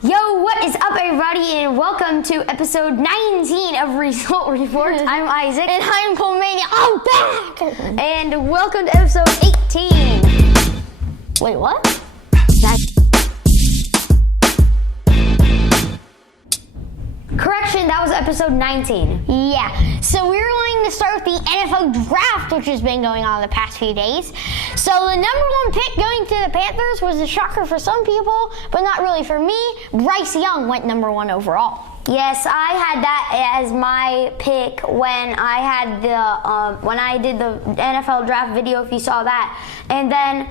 Yo, what is up, everybody, and welcome to episode 19 of Result Reports. I'm Isaac. And I'm Colemania. I'm back! And welcome to episode 18. Wait, what? Correction, that was episode 19. Yeah, so we're going to start with the NFL draft, which has been going on the past few days. So the number one pick going to the Panthers was a shocker for some people, but not really for me. Bryce Young went number one overall. Yes, I had that as my pick when I had the when I did the NFL draft video, if you saw that. And then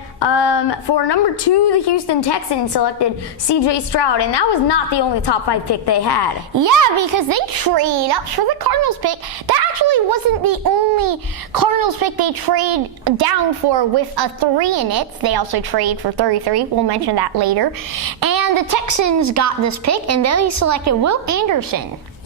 for number 2, the Houston Texans selected CJ Stroud, and that was not the only top 5 pick they had. Yeah, because they traded up for the Cardinals pick. That actually wasn't the only Cardinals pick they trade down for with a 3 in it. They also traded for 33. We'll mention that later. And the Texans got this pick, and then they selected Will Anderson.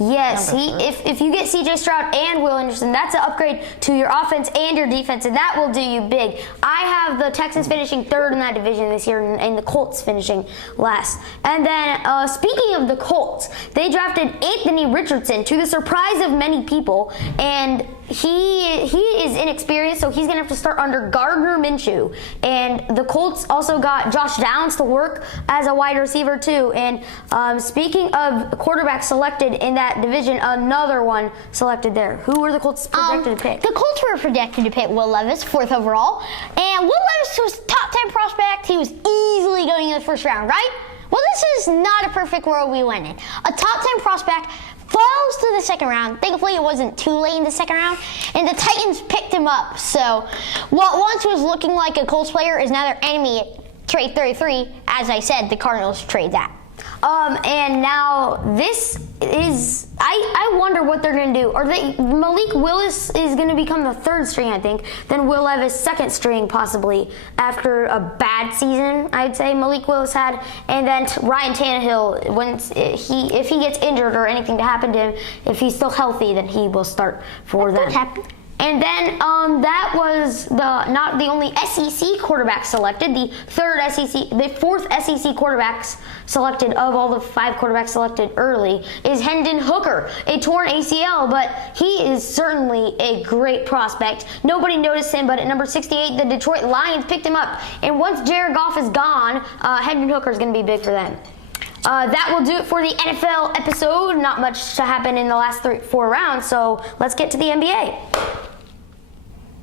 Yes, if you get CJ Stroud and Will Anderson, that's an upgrade to your offense and your defense, and that will do you big. I have the Texans finishing 3rd in that division this year, and the Colts finishing last. And then, speaking of the Colts, they drafted Anthony Richardson to the surprise of many people, and he is inexperienced, so he's going to have to start under Gardner Minshew. And the Colts also got Josh Downs to work as a wide receiver, too. And speaking of quarterbacks selected in that division, another one selected there. Who were the Colts projected to pick? The Colts were projected to pick Will Levis, 4th overall. And Will Levis was top 10 prospect. He was easily going in the first round, right? Well, this is not a perfect world we went in. A top 10 prospect falls to the 2nd round. Thankfully, it wasn't too late in the 2nd round. And the Titans picked him up. So what once was looking like a Colts player is now their enemy at trade 33. As I said, the Cardinals trade that. And now this is, I wonder what they're going to do. Malik Willis is going to become the 3rd string, I think. Then Will Levis 2nd string, possibly, after a bad season, I'd say Malik Willis had. And then Ryan Tannehill, if he gets injured or anything to happen to him, if he's still healthy, then he will start for them. And then that was not the only SEC quarterback selected. The 4th SEC quarterbacks selected of all the 5 quarterbacks selected early is Hendon Hooker, a torn ACL, but he is certainly a great prospect. Nobody noticed him, but at number 68, the Detroit Lions picked him up. And once Jared Goff is gone, Hendon Hooker is going to be big for them. That will do it for the NFL episode. Not much to happen in the last 4 rounds, so let's get to the NBA.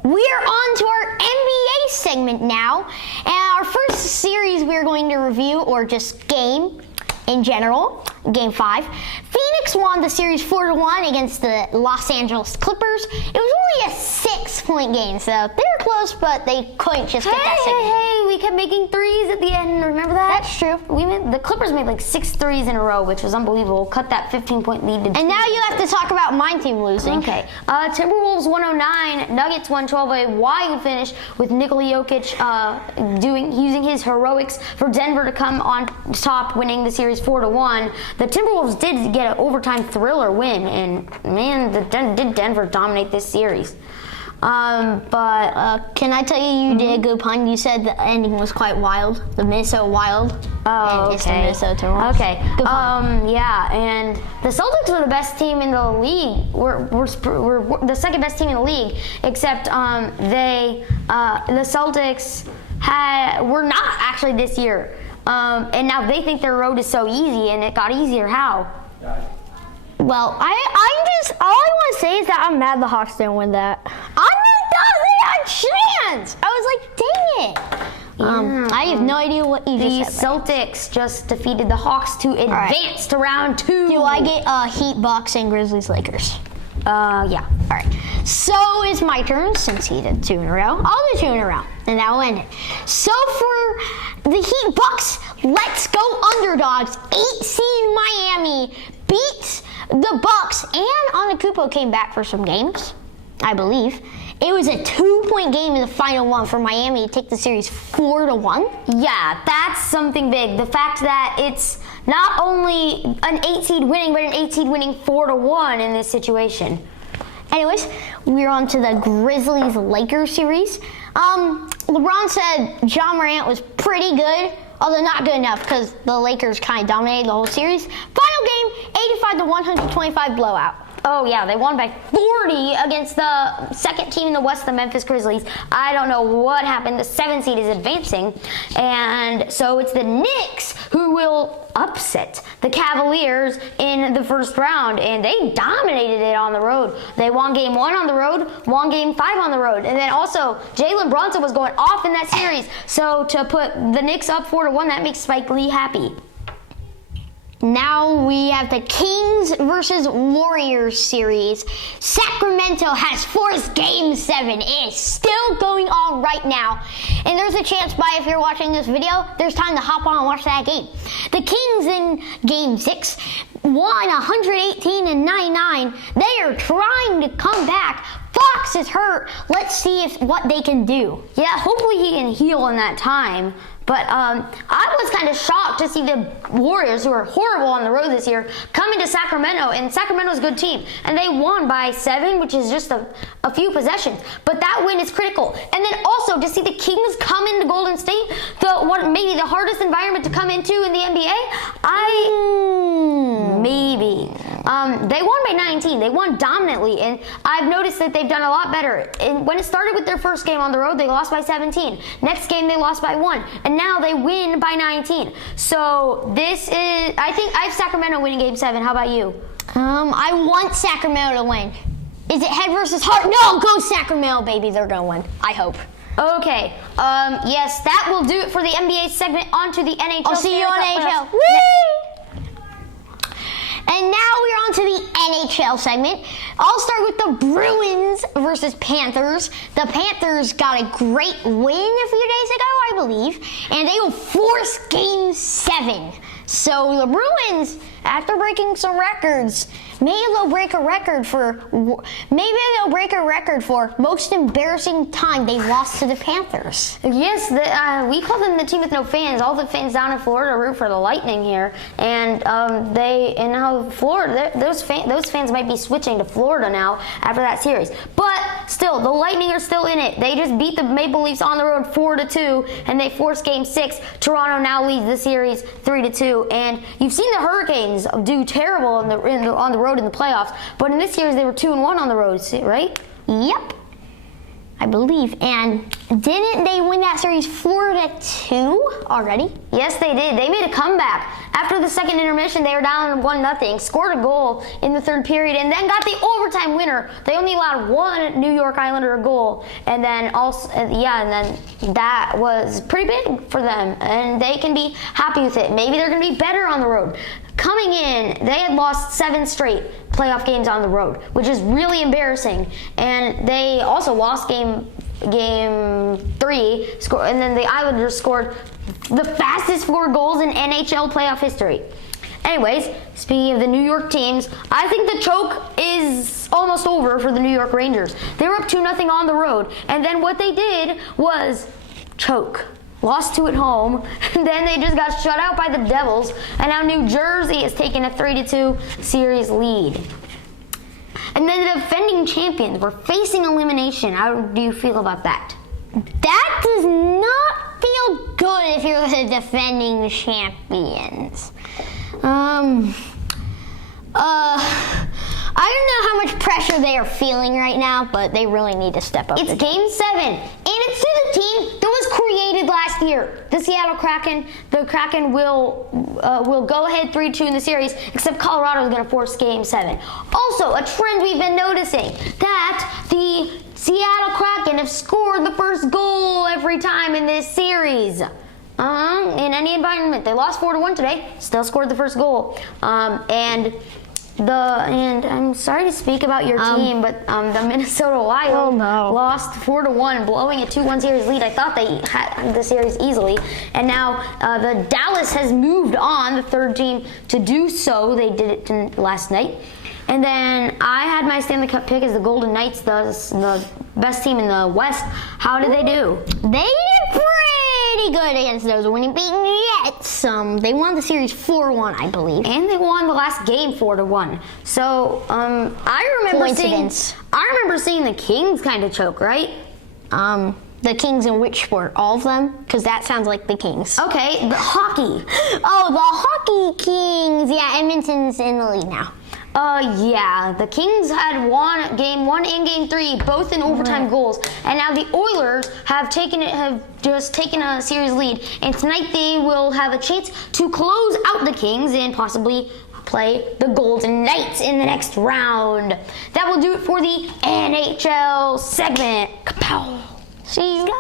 We're on to our NBA segment now, and our first series we're going to review, or just game in general, Game 5. Phoenix won the series 4-1 against the Los Angeles Clippers. It was only a 6-point game, so they were close, but they couldn't just get that second. Hey, we kept making threes at the end. Remember that? That's true. The Clippers made like 6 threes in a row, which was unbelievable. Cut that 15-point lead to 2. And now you have to talk about my team losing. Okay. Timberwolves 109, Nuggets 112. A wild finish with Nikola Jokic using his heroics for Denver to come on top, winning the series 4-1. The Timberwolves did get an overtime thriller win, and man, did Denver dominate this series. But can I tell you did a good pun? You said the ending was quite wild. The Minnesota Wild. Oh, okay. It's the Minnesota Timberwolves. Okay. Good pun. Yeah, and the Celtics were the best team in the league. We're the 2nd best team in the league, except the Celtics were not actually this year. And now they think their road is so easy, and it got easier. How? Well, all I want to say is that I'm mad the Hawks didn't win that. I mean, they had a chance. I was like, dang it. I have no idea what you just said. The Celtics just defeated the Hawks to advance to round 2. Do I get Heat, Bucks, and Grizzlies, Lakers? Yeah. All right. So it's my turn, since he did 2 in a row. I'll do 2 in a row, and that will end it. So for the Heat Bucks, let's go underdogs. 8 seed Miami beats the Bucks, and Antetokounmpo came back for some games, I believe. It was a 2-point game in the final one for Miami to take the series 4-1. Yeah, that's something big. The fact that it's not only an 8 seed winning, but an 8 seed winning 4-1 in this situation. Anyways, we're on to the Grizzlies-Lakers series. LeBron said Ja Morant was pretty good. although not good enough because the Lakers kind of dominated the whole series. Final game, 85-125 blowout. Oh, yeah, they won by 40 against the second team in the West, the Memphis Grizzlies. I don't know what happened. The 7 seed is advancing. And so it's the Knicks who will upset the Cavaliers in the first round. And they dominated it on the road. They won game 1 on the road, won game 5 on the road. And then also, Jalen Brunson was going off in that series. So to put the Knicks up 4-1, that makes Spike Lee happy. Now we have the Kings versus Warriors series. Sacramento has forced Game 7. It is still going on right now. And there's a chance if you're watching this video, there's time to hop on and watch that game. The Kings in Game 6 won 118-99. They are trying to come back. Fox is hurt. Let's see what they can do. Yeah, hopefully he can heal in that time. But I was kind of shocked to see the Warriors, who are horrible on the road this year, come into Sacramento, and Sacramento's a good team. And they won by 7, which is just a few possessions. But that win is critical. And then also to see the Kings come into Golden State, maybe the hardest environment to come into in the NBA, maybe. They won by 19. They won dominantly, and I've noticed that they've done a lot better. And when it started with their first game on the road, they lost by 17. Next game, they lost by 1. And now they win by 19. So I think I have Sacramento winning Game 7. How about you? I want Sacramento to win. Is it head versus heart? No, go Sacramento, baby. They're going to win. I hope. Okay. Yes, that will do it for the NBA segment. On to the NHL. I'll see you on NHL. Woo! And now we're on to the NHL segment. I'll start with the Bruins versus Panthers. The Panthers got a great win a few days ago, I believe, and they will force Game 7. So the Bruins, after breaking some records, maybe they'll break a record for most embarrassing time they lost to the Panthers. Yes, we call them the team with no fans. All the fans down in Florida root for the Lightning here, and now Florida, those fans might be switching to Florida now after that series. But still, the Lightning are still in it. They just beat the Maple Leafs on the road 4-2, and they forced Game 6. Toronto now leads the series 3-2, and you've seen the Hurricanes do terrible on the road in the playoffs, but in this series they were 2-1 on the road, right? Yep, I believe. And didn't they win that series 4-2 already? Yes, they did. They made a comeback. After the second intermission, they were down 1-0, scored a goal in the third period, and then got the overtime winner. They only allowed one New York Islander a goal, and then that was pretty big for them, and they can be happy with it. Maybe they're going to be better on the road. Coming in, they had lost 7 straight playoff games on the road, which is really embarrassing. And they also lost game 3, and then the Islanders scored the fastest 4 goals in NHL playoff history. Anyways, speaking of the New York teams, I think the choke is almost over for the New York Rangers. They were up 2-0 on the road, and then what they did was choke. Lost 2 at home, and then they just got shut out by the Devils, and now New Jersey is taking a 3-2 series lead. And then the defending champions were facing elimination. How do you feel about that? That does not feel good if you're the defending champions. I don't know how much pressure they are feeling right now, but they really need to step up. It's Game 7, and it's to the team that was created last year. The Seattle Kraken. The Kraken will go ahead 3-2 in the series, except Colorado is going to force Game 7. Also, a trend we've been noticing, that the Seattle Kraken have scored the first goal every time in this series. In any environment. They lost 4-1 today, still scored the first goal. And I'm sorry to speak about your team, but the Minnesota Wild lost 4-1, blowing a 2-1 series lead. I thought they had the series easily, and now the Dallas has moved on, the third team to do so. They did it last night. And then I had my Stanley Cup pick as the Golden Knights, the best team in the West. How did they do? They did pretty good against those Winnipeg Jets. They won the series 4-1, I believe. And they won the last game 4-1. So, I remember seeing the Kings kind of choke, right? The Kings in which sport? All of them? Because that sounds like the Kings. Okay, the hockey. Oh, the Hockey Kings. Yeah, Edmonton's in the lead now. Yeah, the Kings had won game 1 and game 3, both in overtime goals, and now the Oilers have just taken a series lead, and tonight they will have a chance to close out the Kings and possibly play the Golden Knights in the next round. That will do it for the NHL segment. Kapow! See you.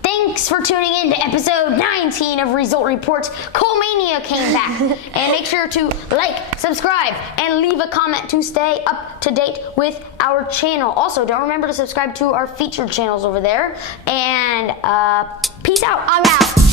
Thanks for tuning in to episode 19 of Result Reports. Colemania came back. And make sure to like, subscribe, and leave a comment to stay up to date with our channel. Also, don't remember to subscribe to our featured channels over there. And peace out. I'm out.